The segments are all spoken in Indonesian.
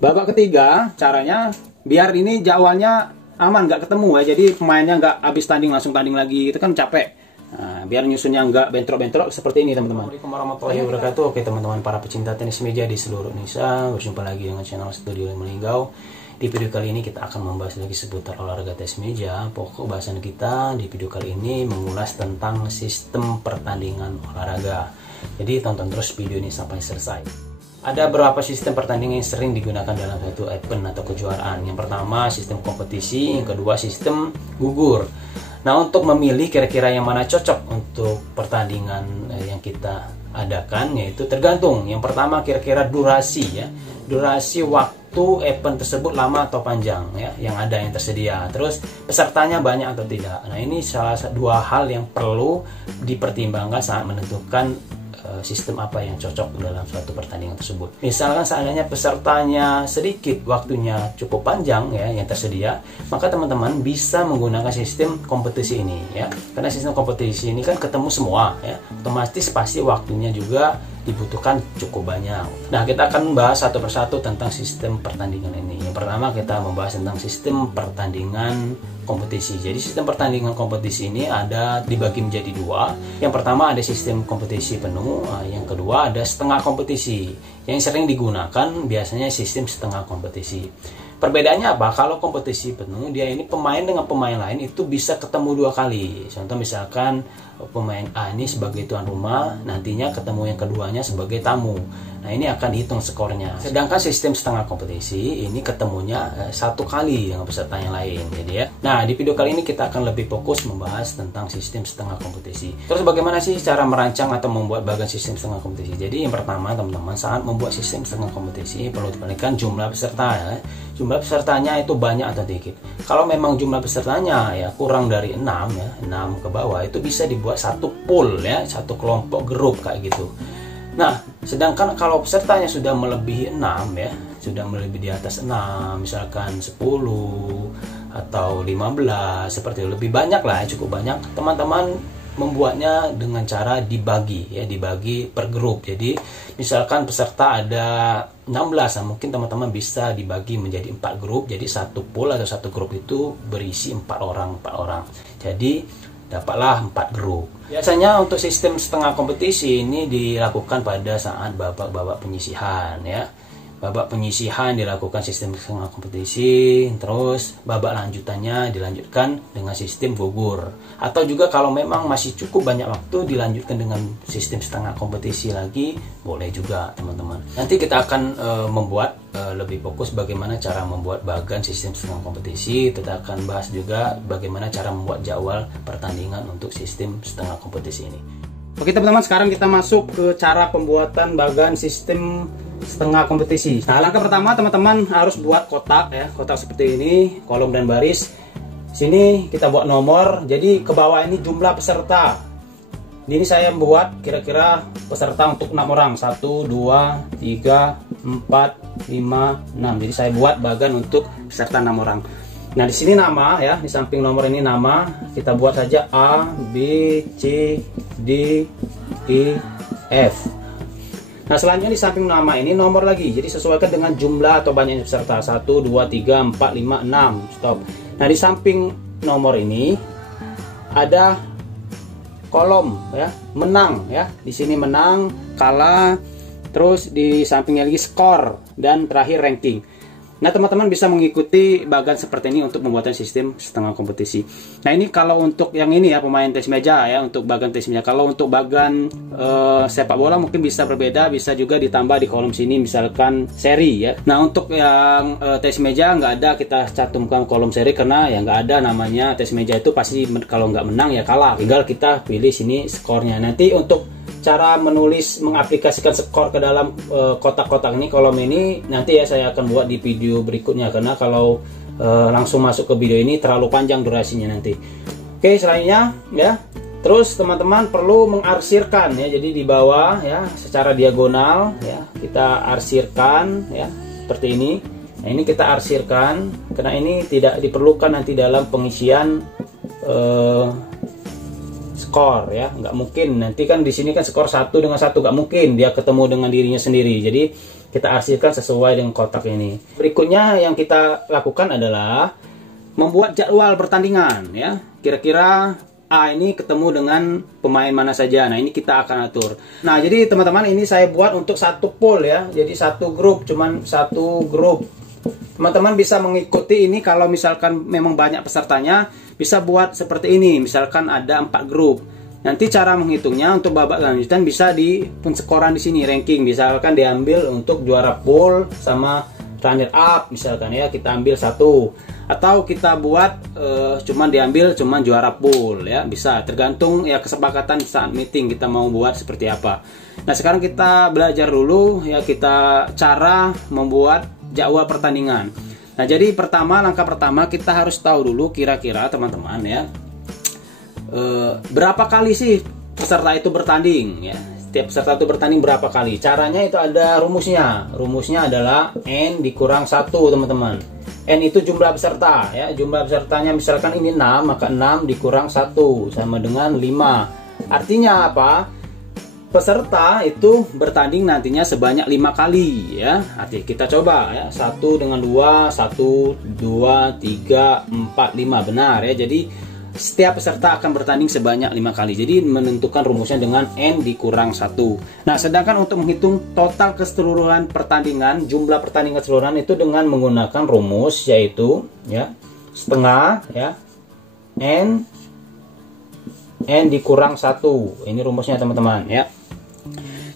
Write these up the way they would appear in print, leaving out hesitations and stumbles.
Babak ketiga caranya biar ini jadwalnya aman, nggak ketemu ya, jadi pemainnya nggak habis tanding langsung tanding lagi, itu kan capek. Nah, biar nyusunnya nggak bentrok-bentrok seperti ini teman-teman. Assalamualaikum warahmatullahi wabarakatuh. Oke teman-teman para pecinta tenis meja di seluruh Indonesia, berjumpa lagi dengan channel Studio Melinggau. Di video kali ini kita akan membahas lagi seputar olahraga tenis meja. Pokok bahasan kita di video kali ini mengulas tentang sistem pertandingan olahraga. Jadi tonton terus video ini sampai selesai. Ada beberapa sistem pertandingan yang sering digunakan dalam suatu event atau kejuaraan. Yang pertama sistem kompetisi, yang kedua sistem gugur. Nah, untuk memilih kira-kira yang mana cocok untuk pertandingan yang kita adakan, yaitu tergantung. Yang pertama kira-kira durasi ya. Durasi waktu event tersebut lama atau panjang ya, yang ada yang tersedia. Terus pesertanya banyak atau tidak. Nah, ini salah satu dua hal yang perlu dipertimbangkan saat menentukan sistem apa yang cocok dalam suatu pertandingan tersebut. Misalkan seandainya pesertanya sedikit, waktunya cukup panjang ya yang tersedia, maka teman-teman bisa menggunakan sistem kompetisi ini ya. Karena sistem kompetisi ini kan ketemu semua ya, otomatis pasti waktunya juga dibutuhkan cukup banyak. Nah, kita akan membahas satu persatu tentang sistem pertandingan ini. Yang pertama kita membahas tentang sistem pertandingan kompetisi. Jadi sistem pertandingan kompetisi ini ada dibagi menjadi dua. Yang pertama ada sistem kompetisi penuh, yang kedua ada setengah kompetisi. Yang sering digunakan biasanya sistem setengah kompetisi. Perbedaannya apa? Kalau kompetisi penuh, dia ini pemain dengan pemain lain itu bisa ketemu dua kali. Contoh misalkan pemain A ini sebagai tuan rumah, nantinya ketemu yang keduanya sebagai tamu. Nah, ini akan dihitung skornya. Sedangkan sistem setengah kompetisi ini ketemunya satu kali dengan peserta yang lain. Jadi ya. Nah, di video kali ini kita akan lebih fokus membahas tentang sistem setengah kompetisi. Terus bagaimana sih cara merancang atau membuat bagan sistem setengah kompetisi? Jadi yang pertama teman-teman, saat membuat sistem setengah kompetisi perlu diperhatikan jumlah peserta ya. Jumlah pesertanya itu banyak atau sedikit. Kalau memang jumlah pesertanya ya kurang dari 6 ya, 6 ke bawah, itu bisa dibuat satu pool ya, satu kelompok grup kayak gitu. Nah, sedangkan kalau pesertanya sudah melebihi 6 ya, sudah melebihi di atas 6, misalkan 10 atau 15 seperti itu, lebih banyak lah, cukup banyak, teman-teman membuatnya dengan cara dibagi ya, dibagi per grup. Jadi misalkan peserta ada 16, nah mungkin teman-teman bisa dibagi menjadi 4 grup. Jadi satu pool atau satu grup itu berisi 4 orang. Jadi dapatlah 4 grup. Biasanya untuk sistem setengah kompetisi ini dilakukan pada saat babak-babak penyisihan ya. Babak penyisihan dilakukan sistem setengah kompetisi, terus babak lanjutannya dilanjutkan dengan sistem gugur. Atau juga kalau memang masih cukup banyak waktu dilanjutkan dengan sistem setengah kompetisi lagi, boleh juga teman-teman. Nanti kita akan membuat lebih fokus bagaimana cara membuat bagan sistem setengah kompetisi. Kita akan bahas juga bagaimana cara membuat jadwal pertandingan untuk sistem setengah kompetisi ini. Oke teman-teman, sekarang kita masuk ke cara pembuatan bagan sistem setengah kompetisi. Nah, langkah pertama teman-teman harus buat kotak ya, kotak seperti ini, kolom dan baris. Sini kita buat nomor, jadi ke bawah ini jumlah peserta. Ini saya membuat kira-kira peserta untuk 6 orang, 1, 2, 3, 4, 5, 6. Jadi saya buat bagan untuk peserta 6 orang. Nah, di sini nama ya, di samping nomor ini nama, kita buat saja A, B, C, D, E, F. Nah, selanjutnya di samping nama ini nomor lagi. Jadi sesuaikan dengan jumlah atau banyaknya peserta. 1, 2, 3, 4, 5, 6. Stop. Nah, di samping nomor ini ada kolom ya, menang ya. Di sini menang, kalah, terus di sampingnya lagi skor dan terakhir ranking. Nah, teman-teman bisa mengikuti bagan seperti ini untuk pembuatan sistem setengah kompetisi. Nah, ini kalau untuk yang ini ya, pemain tenis meja ya, untuk bagan tenis meja. Kalau untuk bagan sepak bola mungkin bisa berbeda, bisa juga ditambah di kolom sini misalkan seri ya. Nah, untuk yang tenis meja nggak ada kita cantumkan kolom seri karena ya nggak ada namanya. Tenis meja itu pasti kalau nggak menang ya kalah. Tinggal kita pilih sini skornya. Nanti untuk cara menulis, mengaplikasikan skor ke dalam kotak-kotak ini, kolom ini, nanti ya saya akan buat di video berikutnya, karena kalau langsung masuk ke video ini terlalu panjang durasinya nanti. Oke, selanjutnya ya, terus teman-teman perlu mengarsirkan ya, jadi di bawah ya secara diagonal ya kita arsirkan ya seperti ini. Nah, ini kita arsirkan karena ini tidak diperlukan nanti dalam pengisian skor ya, nggak mungkin. Nanti kan di sini kan skor 1 dengan 1, nggak mungkin dia ketemu dengan dirinya sendiri. Jadi kita arsipkan sesuai dengan kotak ini. Berikutnya yang kita lakukan adalah membuat jadwal pertandingan ya. Kira-kira A ini ketemu dengan pemain mana saja. Nah, ini kita akan atur. Nah, jadi teman-teman, ini saya buat untuk satu pool ya. Jadi satu grup, cuman satu grup. Teman-teman bisa mengikuti ini kalau misalkan memang banyak pesertanya, bisa buat seperti ini. Misalkan ada 4 grup. Nanti cara menghitungnya untuk babak lanjutan bisa di penskoran di sini, ranking. Misalkan diambil untuk juara pool sama runner up, misalkan ya, kita ambil satu. Atau kita buat cuman diambil cuman juara pool ya, bisa tergantung ya kesepakatan saat meeting kita mau buat seperti apa. Nah, sekarang kita belajar dulu ya, kita cara membuat jadwal pertandingan. Nah, jadi langkah pertama kita harus tahu dulu kira-kira teman-teman ya, berapa kali sih peserta itu bertanding ya. Setiap peserta itu bertanding berapa kali. Caranya itu ada rumusnya. Rumusnya adalah N dikurang 1 teman-teman. N itu jumlah peserta ya. Jumlah pesertanya misalkan ini 6, maka 6 dikurang 1 sama dengan 5. Artinya apa? Peserta itu bertanding nantinya sebanyak 5 kali ya. Artinya kita coba ya. 1 dengan 2, 1, 2, 3, 4, 5. Benar ya. Jadi setiap peserta akan bertanding sebanyak 5 kali. Jadi menentukan rumusnya dengan N dikurang 1. Nah, sedangkan untuk menghitung total keseluruhan pertandingan, jumlah pertandingan keseluruhan itu dengan menggunakan rumus yaitu ya, setengah ya, N dikurang 1. Ini rumusnya teman-teman ya.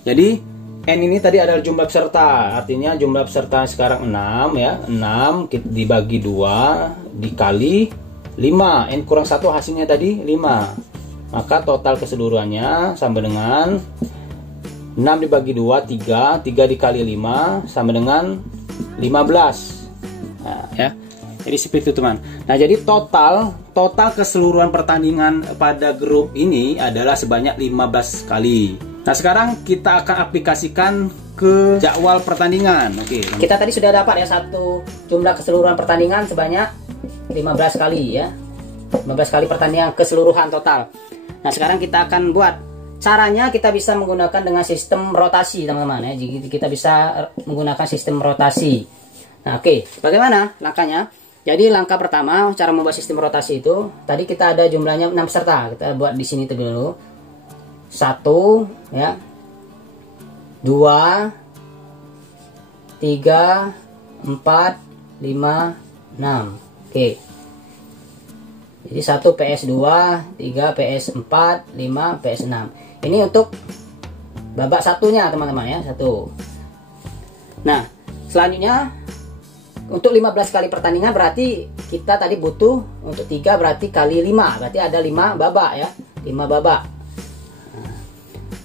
Jadi N ini tadi adalah jumlah peserta. Artinya jumlah peserta sekarang 6 ya. 6 dibagi 2 dikali 5, N kurang 1 hasilnya tadi 5. Maka total keseluruhannya sama dengan 6 dibagi 2, 3 dikali 5 sama dengan 15. Nah, ya. Jadi seperti itu teman. Nah, jadi total keseluruhan pertandingan pada grup ini adalah sebanyak 15 kali. Nah, sekarang kita akan aplikasikan ke jadwal pertandingan. Oke. Kita tadi sudah dapat ya satu jumlah keseluruhan pertandingan sebanyak 15 kali ya. 15 kali pertandingan keseluruhan total. Nah, sekarang kita akan buat. Caranya kita bisa menggunakan dengan sistem rotasi, teman-teman ya. Jadi kita bisa menggunakan sistem rotasi. Nah, oke. Bagaimana langkahnya? Jadi langkah pertama cara membuat sistem rotasi itu, tadi kita ada jumlahnya 6 peserta. Kita buat di sini dulu. 1 ya. 2 3 4 5 6. Oke. Jadi 1 PS2, 3 PS4, 5 PS6. Ini untuk babak satunya teman-teman ya, 1. Nah, selanjutnya untuk 15 kali pertandingan berarti kita tadi butuh untuk 3 berarti kali 5. Berarti ada 5 babak ya, 5 babak. Nah,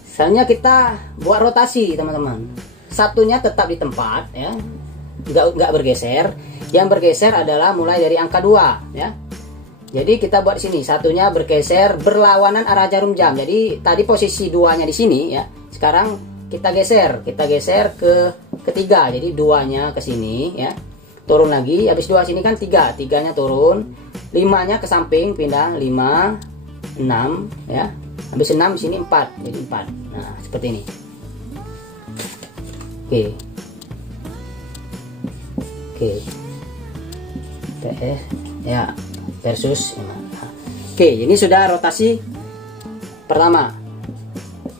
selanjutnya kita buat rotasi teman-teman. Satunya tetap di tempat ya, nggak bergeser. Yang bergeser adalah mulai dari angka 2 ya. Jadi kita buat di sini, satunya bergeser berlawanan arah jarum jam. Jadi tadi posisi 2-nya di sini ya. Sekarang kita geser ke ketiga. Jadi 2-nya ke sini ya. Turun lagi, habis 2 sini kan 3. 3-nya turun. 5-nya ke samping pindah 5 6 ya. Habis 6 sini 4. Jadi 4. Nah, seperti ini. Oke. PS ya. Versus. Oke, ini sudah rotasi pertama.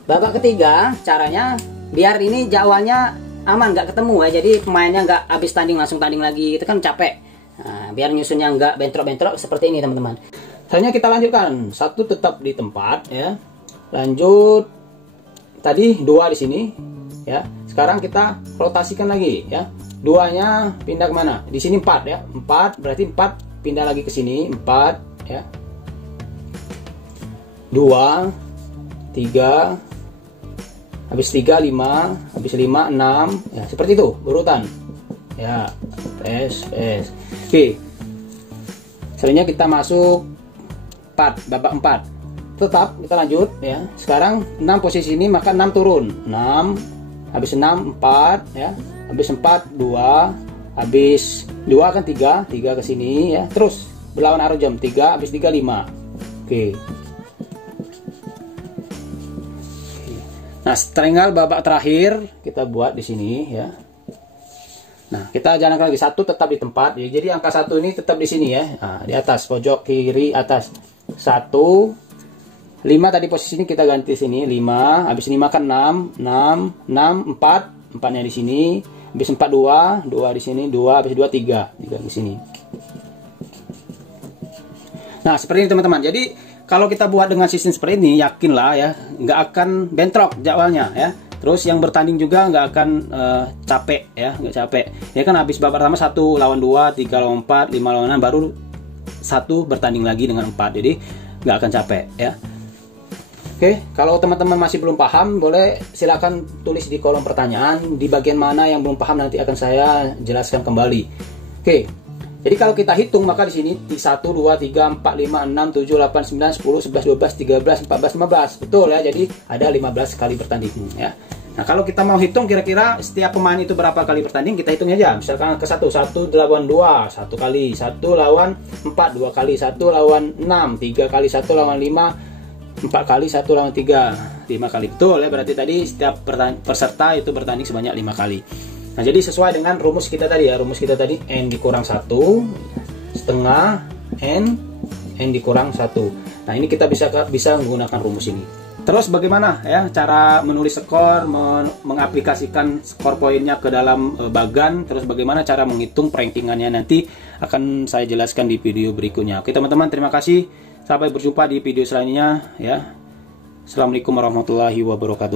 Babak ketiga caranya biar ini jadwalnya aman, nggak ketemu ya. Jadi pemainnya nggak habis tanding langsung tanding lagi, itu kan capek. Nah, biar nyusunnya nggak bentrok-bentrok seperti ini teman-teman. Selanjutnya kita lanjutkan. 1 tetap di tempat ya. Lanjut tadi 2 di sini ya. Sekarang kita rotasikan lagi ya. 2-nya pindah kemana? Di sini 4 ya. 4 berarti 4 pindah lagi ke sini 4 ya. 2 3 habis 3 5 habis 5 6 ya, seperti itu berurutan ya. Oke, selanjutnya kita masuk 4 babak 4. Tetap kita lanjut ya. Sekarang 6 posisi ini maka 6 turun 6 habis 6 4 ya. Habis 4 2 habis 2 kan 3 ke sini ya. Terus berlawan arah jam 3 habis 3 5. Oke. Nah, tinggal babak terakhir kita buat di sini ya. Nah, kita jalankan lagi, 1 tetap di tempat ya. Jadi angka 1 ini tetap di sini ya. Nah, di atas pojok kiri atas. 1 5 tadi posisi ini kita ganti sini 5, habis 5 kan 6, 6, 6, 4, 4-nya di sini, habis 4 2, 2 di sini, 2 habis 2 3, 3 di sini. Nah, seperti ini teman-teman. Jadi kalau kita buat dengan sistem seperti ini, yakinlah ya, nggak akan bentrok jadwalnya ya. Terus yang bertanding juga nggak akan capek ya, nggak capek. Ya kan habis babak pertama 1 lawan 2, 3 lawan 4, 5 lawan 6, baru 1 bertanding lagi dengan 4. Jadi nggak akan capek ya. Oke, kalau teman-teman masih belum paham, boleh silakan tulis di kolom pertanyaan. Di bagian mana yang belum paham nanti akan saya jelaskan kembali. Oke, jadi kalau kita hitung maka di sini 1, 2, 3, 4, 5, 6, 7, 8, 9, 10, 11, 12, 13, 14, 15. Betul ya, jadi ada 15 kali bertanding ya. Nah, kalau kita mau hitung kira-kira setiap pemain itu berapa kali bertanding, kita hitung aja. Misalkan ke 1 lawan 2, 1 kali, 1 lawan 4, 2 kali, 1 lawan 6, 3 kali, 1 lawan 5, 4 kali, 1 lawan 3, 5 kali. Betul ya, berarti tadi setiap peserta itu bertanding sebanyak 5 kali. Nah, jadi sesuai dengan rumus kita tadi ya. Rumus kita tadi N dikurang 1 setengah N dikurang 1. Nah, ini kita bisa menggunakan rumus ini. Terus bagaimana ya cara menulis skor, mengaplikasikan skor poinnya ke dalam bagan, terus bagaimana cara menghitung rankingannya, nanti akan saya jelaskan di video berikutnya. Oke teman-teman, terima kasih. Sampai berjumpa di video selanjutnya ya. Assalamualaikum warahmatullahi wabarakatuh.